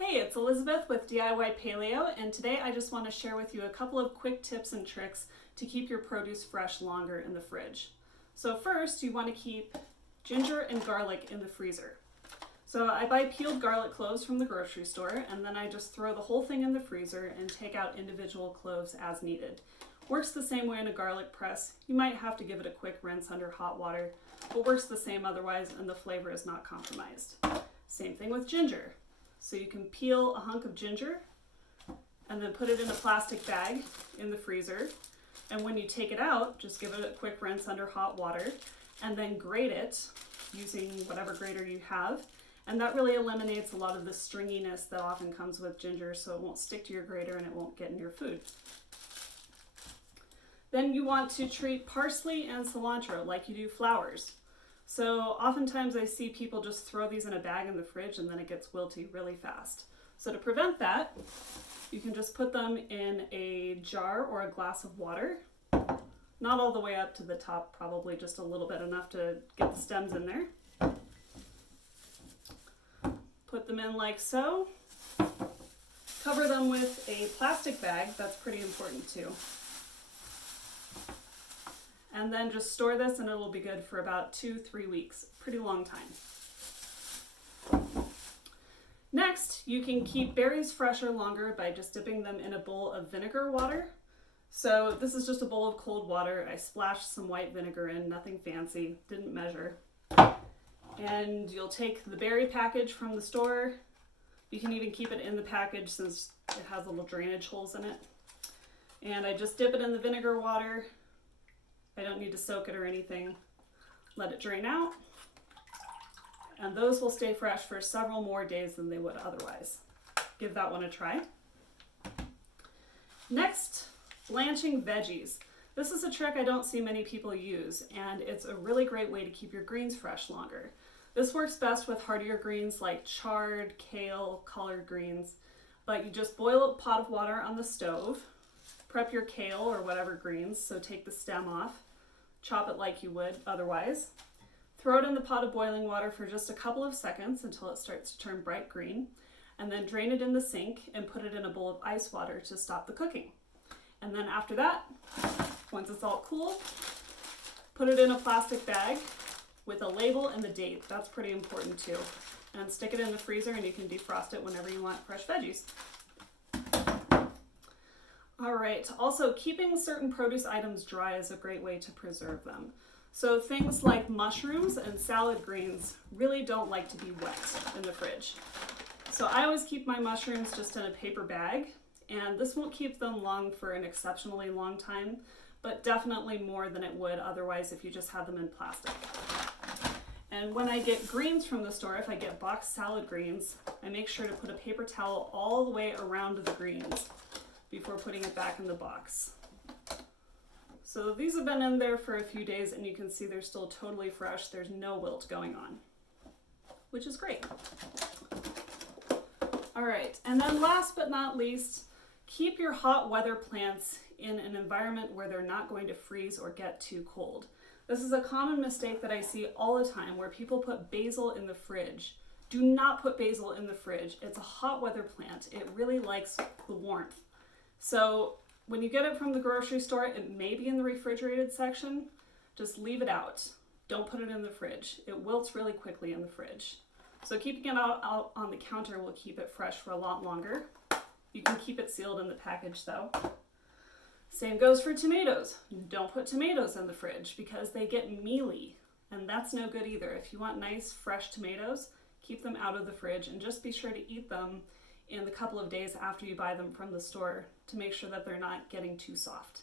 Hey, it's Elizabeth with DIY Paleo, and today I just want to share with you a couple of quick tips and tricks to keep your produce fresh longer in the fridge. So first, you want to keep ginger and garlic in the freezer. So I buy peeled garlic cloves from the grocery store, and then I just throw the whole thing in the freezer and take out individual cloves as needed. Works the same way in a garlic press. You might have to give it a quick rinse under hot water, but works the same otherwise, and the flavor is not compromised. Same thing with ginger. So you can peel a hunk of ginger and then put it in a plastic bag in the freezer. And when you take it out, just give it a quick rinse under hot water and then grate it using whatever grater you have. And that really eliminates a lot of the stringiness that often comes with ginger, so it won't stick to your grater and it won't get in your food. Then you want to treat parsley and cilantro like you do flowers. So oftentimes I see people just throw these in a bag in the fridge and then it gets wilty really fast. So to prevent that, you can just put them in a jar or a glass of water. Not all the way up to the top, probably just a little bit, enough to get the stems in there. Put them in like so. Cover them with a plastic bag, that's pretty important too. And then just store this and it'll be good for about 2-3 weeks. Pretty long time. Next, you can keep berries fresher longer by just dipping them in a bowl of vinegar water. So this is just a bowl of cold water. I splashed some white vinegar in, nothing fancy, didn't measure. And you'll take the berry package from the store. You can even keep it in the package since it has little drainage holes in it. And I just dip it in the vinegar water. I don't need to soak it or anything. Let it drain out. And those will stay fresh for several more days than they would otherwise. Give that one a try. Next, blanching veggies. This is a trick I don't see many people use, and it's a really great way to keep your greens fresh longer. This works best with heartier greens like chard, kale, collard greens, but you just boil a pot of water on the stove, prep your kale or whatever greens, so take the stem off, chop it like you would otherwise. Throw it in the pot of boiling water for just a couple of seconds until it starts to turn bright green, and then drain it in the sink and put it in a bowl of ice water to stop the cooking. And then after that, once it's all cool, put it in a plastic bag with a label and the date. That's pretty important too. And stick it in the freezer and you can defrost it whenever you want fresh veggies. All right, also keeping certain produce items dry is a great way to preserve them. So things like mushrooms and salad greens really don't like to be wet in the fridge. So I always keep my mushrooms just in a paper bag, and this won't keep them long for an exceptionally long time, but definitely more than it would otherwise if you just had them in plastic. And when I get greens from the store, if I get boxed salad greens, I make sure to put a paper towel all the way around the greens before putting it back in the box. So these have been in there for a few days and you can see they're still totally fresh. There's no wilt going on, which is great. All right, and then last but not least, keep your hot weather plants in an environment where they're not going to freeze or get too cold. This is a common mistake that I see all the time where people put basil in the fridge. Do not put basil in the fridge. It's a hot weather plant. It really likes the warmth. So when you get it from the grocery store, it may be in the refrigerated section. Just leave it out. Don't put it in the fridge. It wilts really quickly in the fridge. So keeping it out on the counter will keep it fresh for a lot longer. You can keep it sealed in the package though. Same goes for tomatoes. Don't put tomatoes in the fridge because they get mealy, and that's no good either. If you want nice fresh tomatoes, keep them out of the fridge and just be sure to eat them in the couple of days after you buy them from the store to make sure that they're not getting too soft.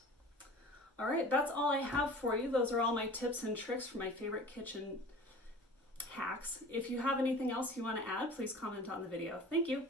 All right, that's all I have for you. Those are all my tips and tricks for my favorite kitchen hacks. If you have anything else you want to add, please comment on the video. Thank you.